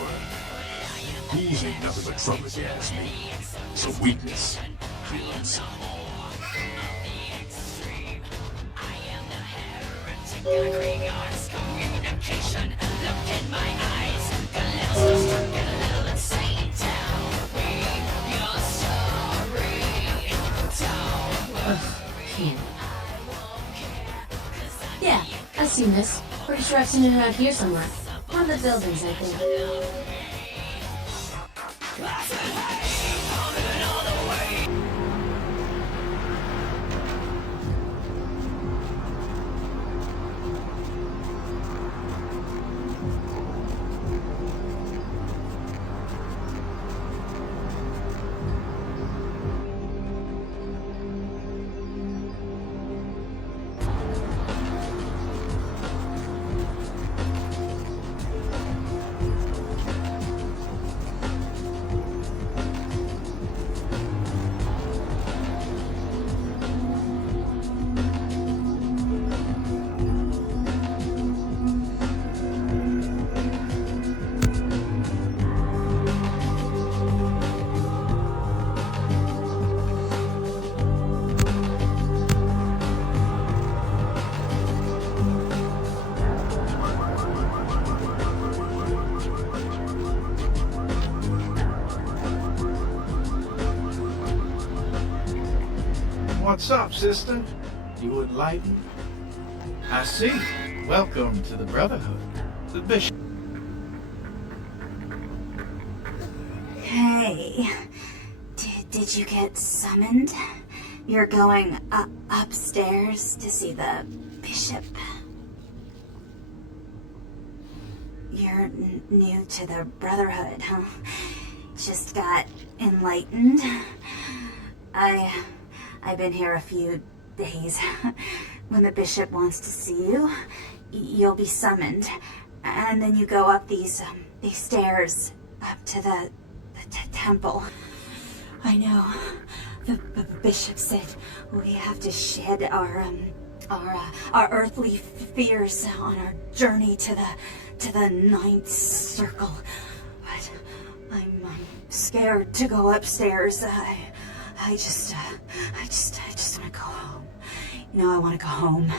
word. Ghouls ain't nothing but trouble if you ask me. So weakness creates. Communication, look in my eyes. Let's get a little insane. Tell me your story. Can't. Yeah, I've seen this. Pretty sure I've seen it around here somewhere. One of the buildings, I think. What's up, sister? You enlightened? I see. Welcome to the Brotherhood. The Bishop. Hey, did you get summoned? You're going upstairs to see the Bishop. You're new to the Brotherhood, huh? Just got enlightened? I've been here a few days. When the Bishop wants to see you, you'll be summoned. And then you go up these stairs up to the temple. I know. The Bishop said we have to shed our earthly fears on our journey to the ninth circle. But I'm scared to go upstairs. I just want to go home. You know, I want to go home.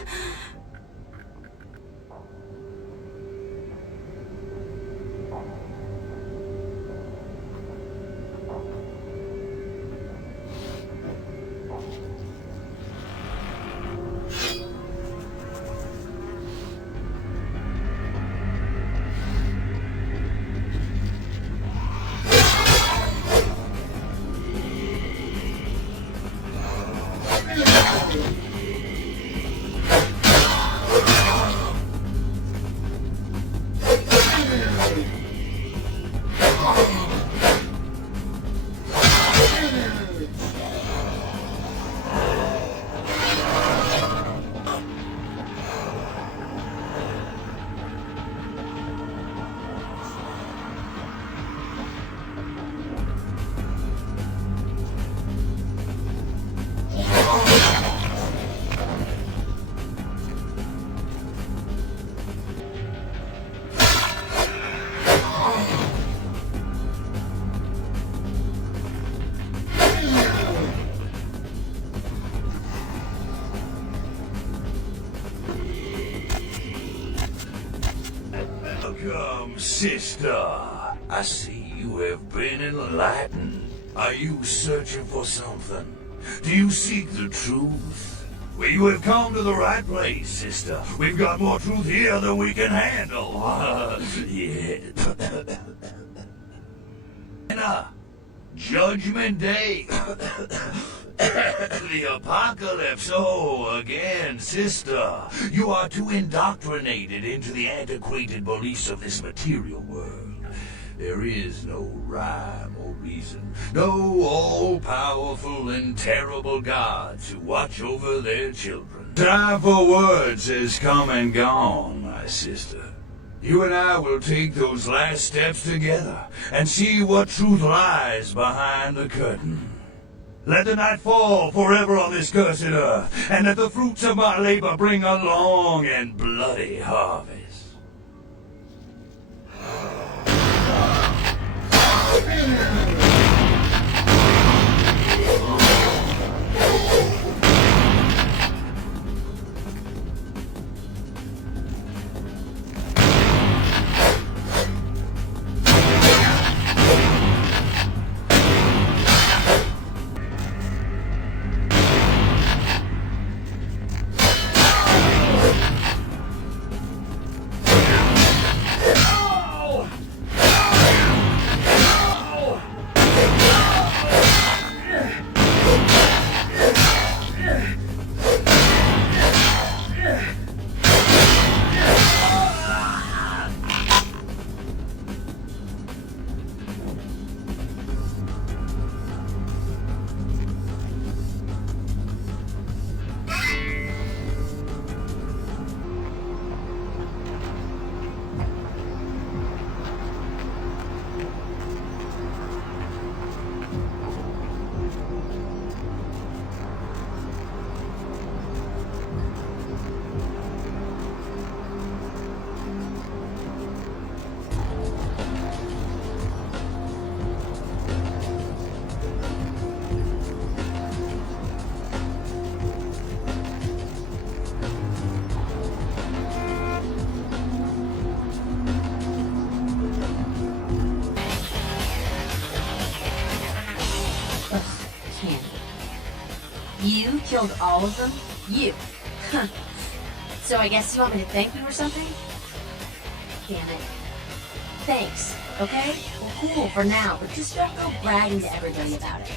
Welcome, sister. I see you have been enlightened. Are you searching for something? Do you seek the truth? Well, you have come to the right place, sister. We've got more truth here than we can handle. Yeah. Judgment Day. The apocalypse. Oh, again, sister. You are too indoctrinated into the antiquated beliefs of this material world. There is no rhyme or reason. No all-powerful and terrible God to watch over their children. Time for words has come and gone, my sister. You and I will take those last steps together and see what truth lies behind the curtain. Let the night fall forever on this cursed earth, and let the fruits of my labor bring a long and bloody harvest. You killed all of them? You? Huh. So I guess you want me to thank you or something? Damn it. Thanks, okay? Well, cool for now, but just don't go bragging to everybody about it.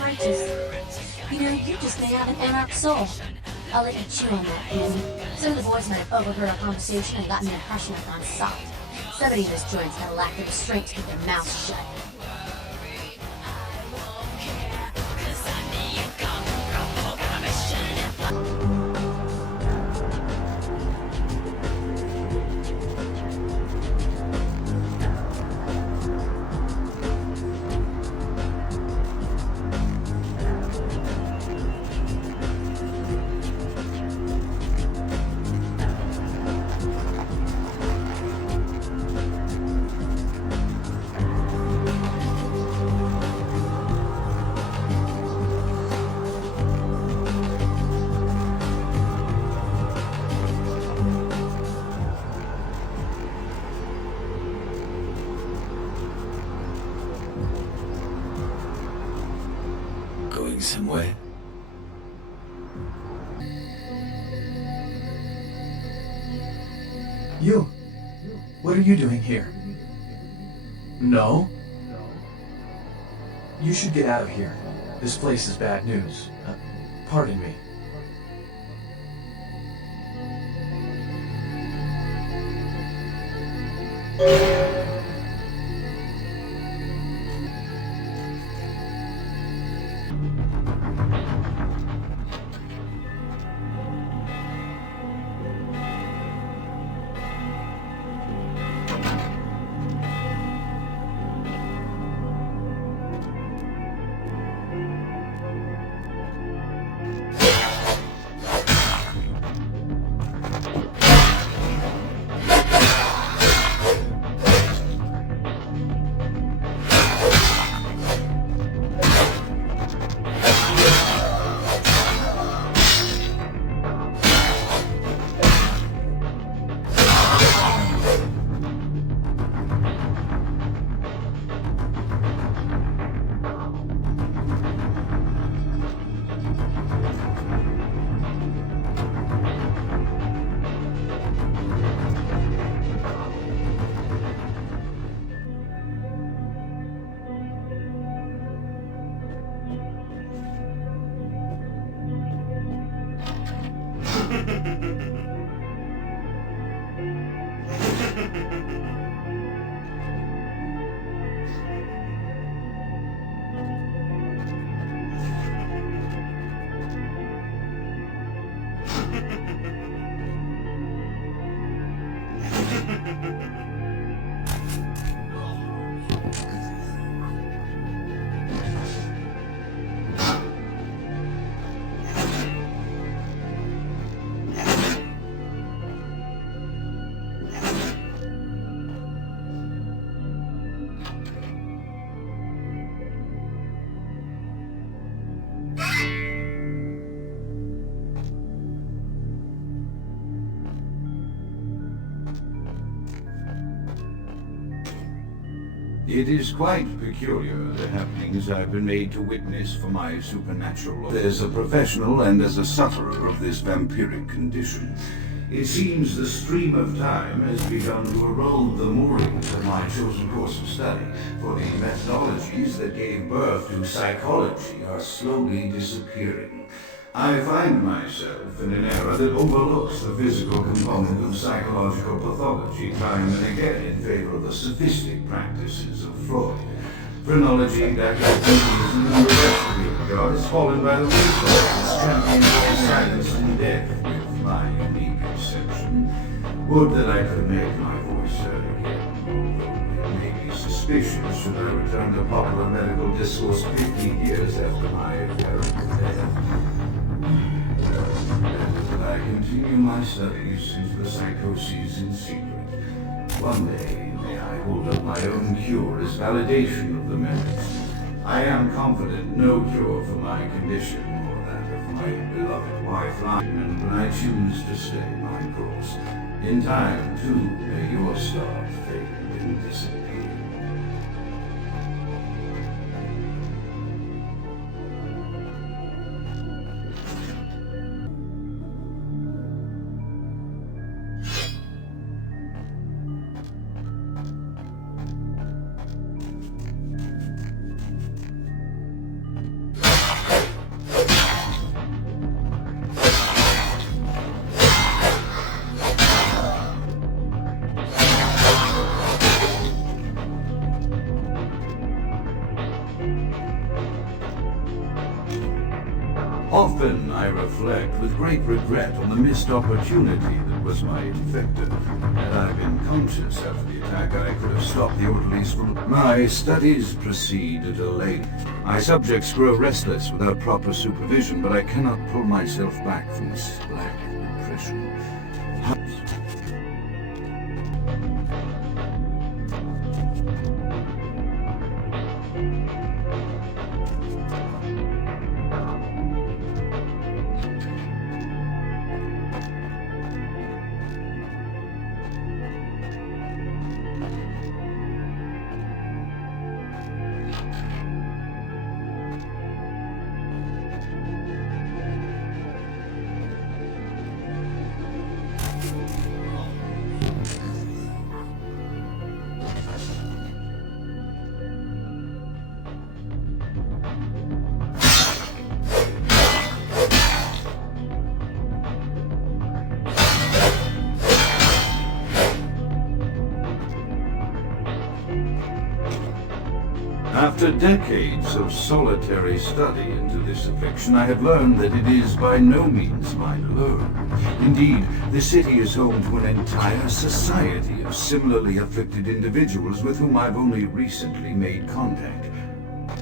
Righteous. You know, you just may have an anarch soul. I'll let you chew on that, Andy. Some of the boys might have overheard our conversation and gotten the impression I've gone soft. Somebody in this joint's had a lack of restraint to keep their mouths shut. Going somewhere? You! What are you doing here? No? You should get out of here. This place is bad news. Pardon me. It is quite peculiar, the happenings I've been made to witness for my supernatural. As a professional and as a sufferer of this vampiric condition, it seems the stream of time has begun to erode the moorings of my chosen course of study, for the methodologies that gave birth to psychology are slowly disappearing. I find myself in an era that overlooks the physical component of psychological pathology time and again in favor of the sophistic practices of Freud. Phrenology, dialectism, and the rest of the regard has fallen by the wayside, championed by silence and death with my unique conception. Would that I could make my voice heard again, although it may be suspicious should I return to popular medical discourse 50 years after my terrible death. I continue my studies into the psychoses in secret. One day, may I hold up my own cure as validation of the merits. I am confident no cure for my condition or that of my beloved wife Lyman when I choose to stay my course. In time, too, may your star fade and disappear. reflect with great regret on the missed opportunity that was my defector. Had I been conscious after the attack, I could have stopped the orderlies from... My studies proceed at a length. My subjects grow restless without proper supervision, but I cannot pull myself back from this black impression. After decades of solitary study into this affliction, I have learned that it is by no means mine alone. Indeed, the city is home to an entire society of similarly afflicted individuals with whom I've only recently made contact.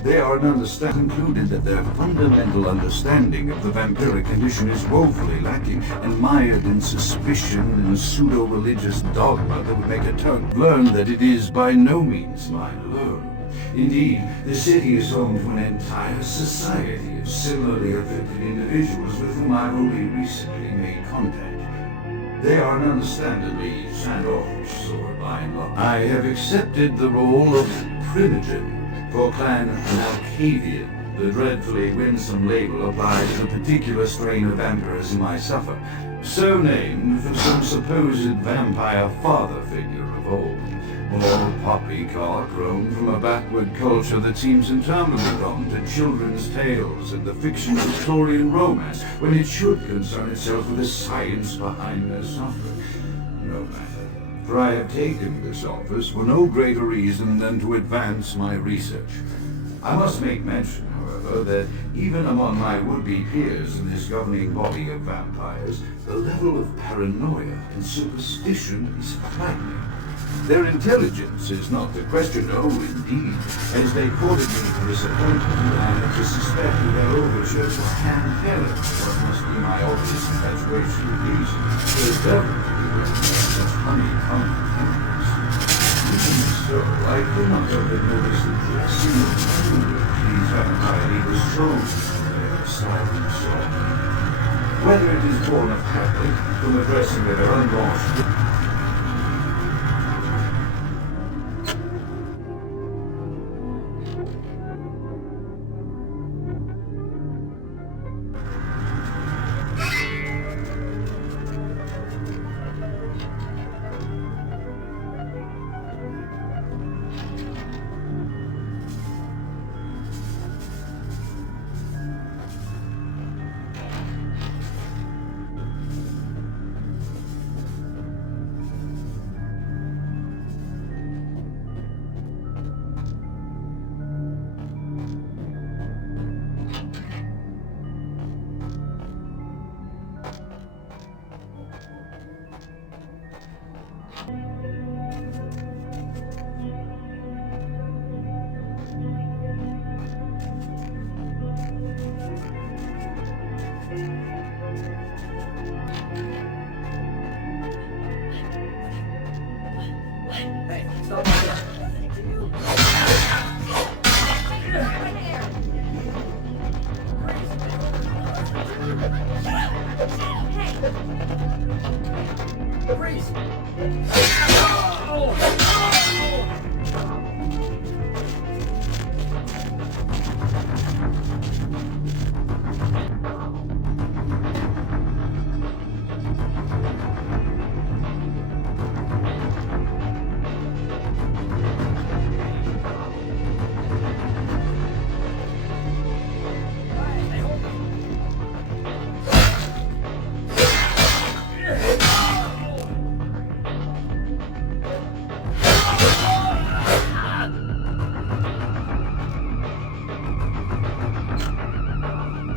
They are concluded that their fundamental understanding of the vampiric condition is woefully lacking, and mired in suspicion and pseudo-religious dogma that would make a tongue learn that it is by no means mine alone. Indeed, the city is home to an entire society of similarly affected individuals with whom I've only recently made contact. They are understandably standoffish, or by and large. I have accepted the role of Primogen for Clan Malkavian. The dreadfully winsome label applied to the particular strain of vampirism I suffer, so named for some supposed vampire father figure of old. All poppycock grown from a backward culture that seems interminably drawn to children's tales and the fiction of Victorian romance, when it should concern itself with the science behind their suffering. No matter, for I have taken this office for no greater reason than to advance my research. I must make mention, however, that even among my would-be peers in this governing body of vampires, the level of paranoia and superstition is frightening. Their intelligence is not to question, oh indeed, as they quoted me for this appointment, I had to suspect that their overtures were hand-carried, what must be my obvious infatuation with reason. There's definitely such honeycomb tempers. Even so, I could not help but notice that the single clue these vampire was shown their silent soul. Whether it is born of habit, from addressing their unwashed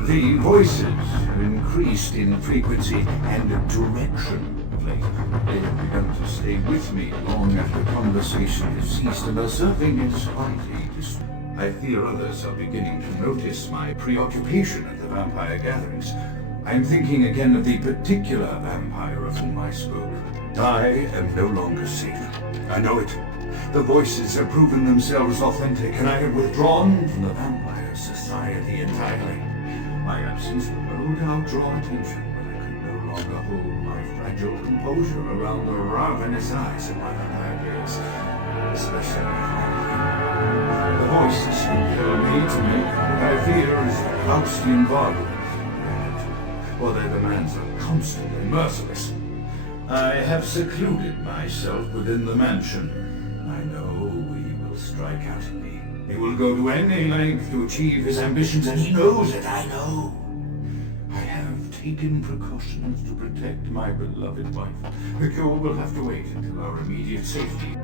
The voices in least in frequency and direction of late. They have begun to stay with me long after conversation has ceased, and are serving as quite a distraction. I fear others are beginning to notice my preoccupation at the vampire gatherings. I am thinking again of the particular vampire of whom I spoke. I am no longer safe. I know it. The voices have proven themselves authentic, and I have withdrawn from the vampire society entirely. My absence will no doubt draw attention, but I could no longer hold my fragile composure around the ravenous eyes of my vampire gaze, especially the voices compel me to make what I fear is the Faustian bargain. For their demands are constant and merciless. I have secluded myself within the mansion. I know he will strike out at me. He will go to any length to achieve his ambitions, and he knows it, I know. I have taken precautions to protect my beloved wife. The cure will have to wait until our immediate safety.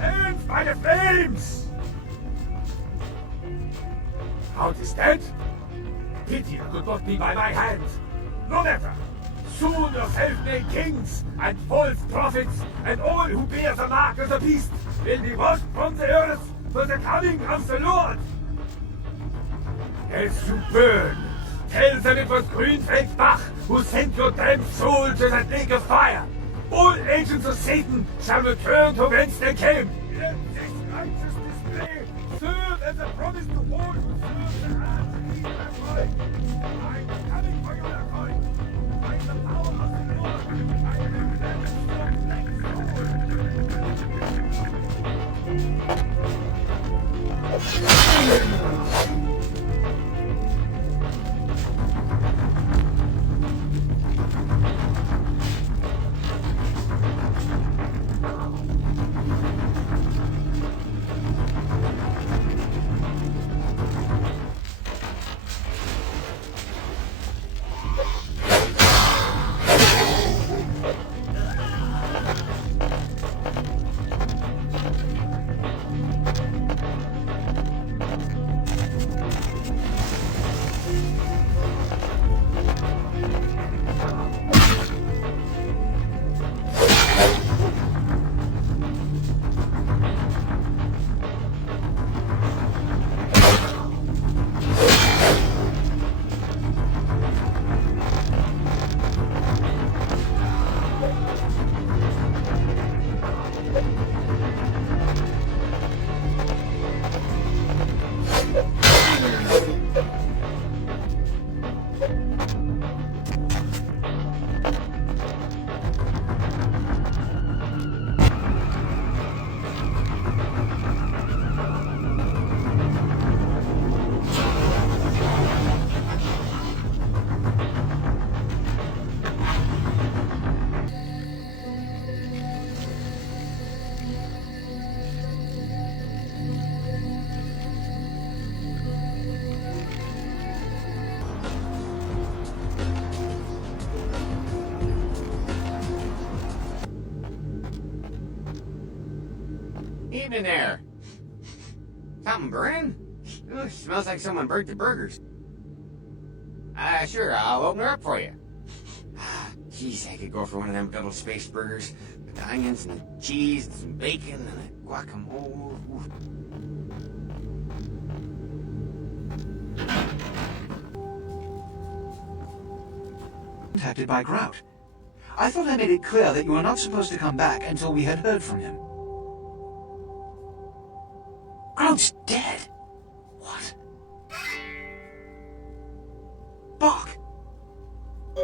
Hands by the flames! Count is dead? Pity that could not be by my hand. No matter. Soon your self-made kings and false prophets and all who bear the mark of the beast will be washed from the earth for the coming of the Lord. As you burn, tell them it was Grünfeldbach who sent your damned soul to that lake of fire. All agents of Satan shall return to whence they came. Let this righteous display serve as a promise to all who serve the hands of evil and void. I'm coming for you, Lacroix. By the power of the Lord, I will Evening there. Something burning? Ooh, smells like someone burnt the burgers. Sure, I'll open her up for you. Jeez, I could go for one of them double spaced burgers with the onions and the cheese and some bacon and the guacamole. Contacted by Grout. I thought I made it clear that you were not supposed to come back until we had heard from him. Grout's dead. What? Bach!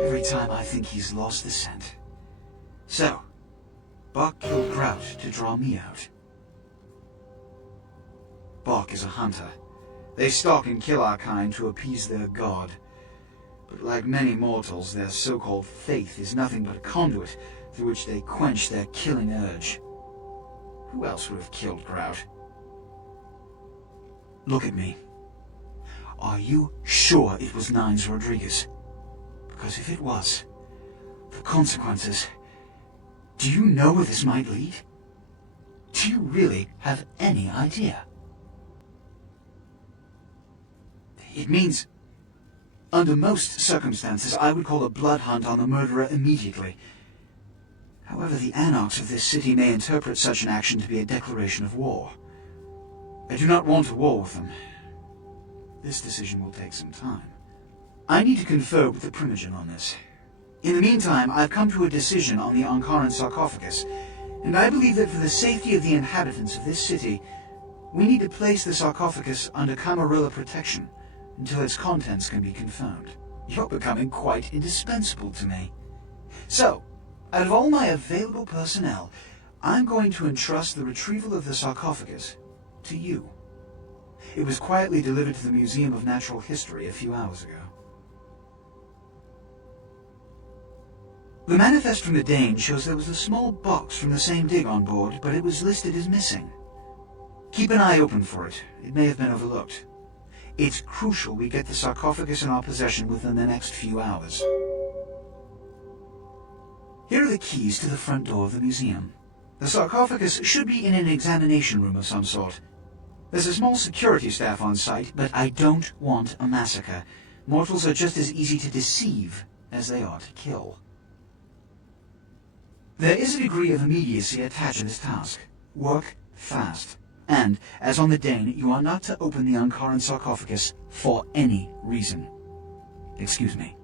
Every time I think he's lost the scent. So, Bach killed Grout to draw me out. Bach is a hunter. They stalk and kill our kind to appease their god. But like many mortals, their so-called faith is nothing but a conduit through which they quench their killing urge. Who else would have killed Grout? Look at me. Are you sure it was Nines Rodriguez? Because if it was, the consequences... Do you know where this might lead? Do you really have any idea? It means, under most circumstances, I would call a blood hunt on the murderer immediately. However, the anarchs of this city may interpret such an action to be a declaration of war. I do not want a war with them. This decision will take some time. I need to confer with the Primogen on this. In the meantime, I've come to a decision on the Ankaran sarcophagus, and I believe that for the safety of the inhabitants of this city, we need to place the sarcophagus under Camarilla protection until its contents can be confirmed. You're becoming quite indispensable to me. So, out of all my available personnel, I'm going to entrust the retrieval of the sarcophagus to you. It was quietly delivered to the Museum of Natural History a few hours ago. The manifest from the Dane shows there was a small box from the same dig on board, but it was listed as missing. Keep an eye open for it. It may have been overlooked. It's crucial we get the sarcophagus in our possession within the next few hours. Here are the keys to the front door of the museum. The sarcophagus should be in an examination room of some sort. There's a small security staff on site, but I don't want a massacre. Mortals are just as easy to deceive as they are to kill. There is a degree of immediacy attached to this task. Work fast. And, as on the Dane, you are not to open the Ankaran sarcophagus for any reason. Excuse me.